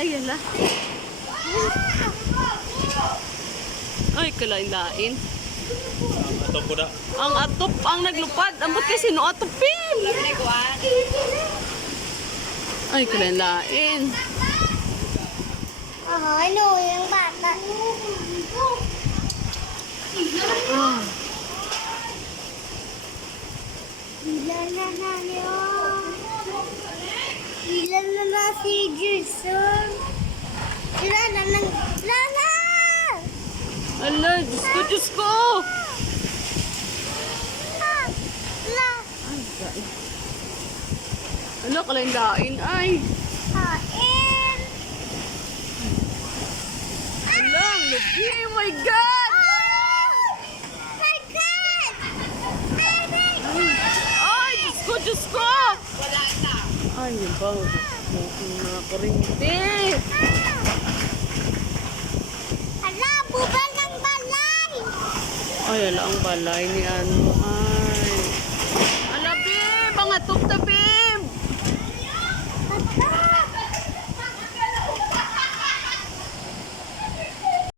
Ay, yala. Ay, kalain-lain. Atop ko na. Ang atop, ang naglupad. Ambot kasi no atopin. Ay, kalain-lain. Ano yung bata? Ah. Ilan na yun? Ilan na si Jason? Ilan na ng... Lala! Ala, Diyos ko, Diyos ko. La! Ay, kain. Ala, kalain-lain. Ay. Kain! Ala, ang lagi. Oh my God. My God! Ay, Diyos ko, Diyos ko. Wala na. Ay, yun ba? Mga kurinti. Hala, bubal ng balay! Ay, ala ang balay ni ano. Ay. Ala, be. Mga tukta, be.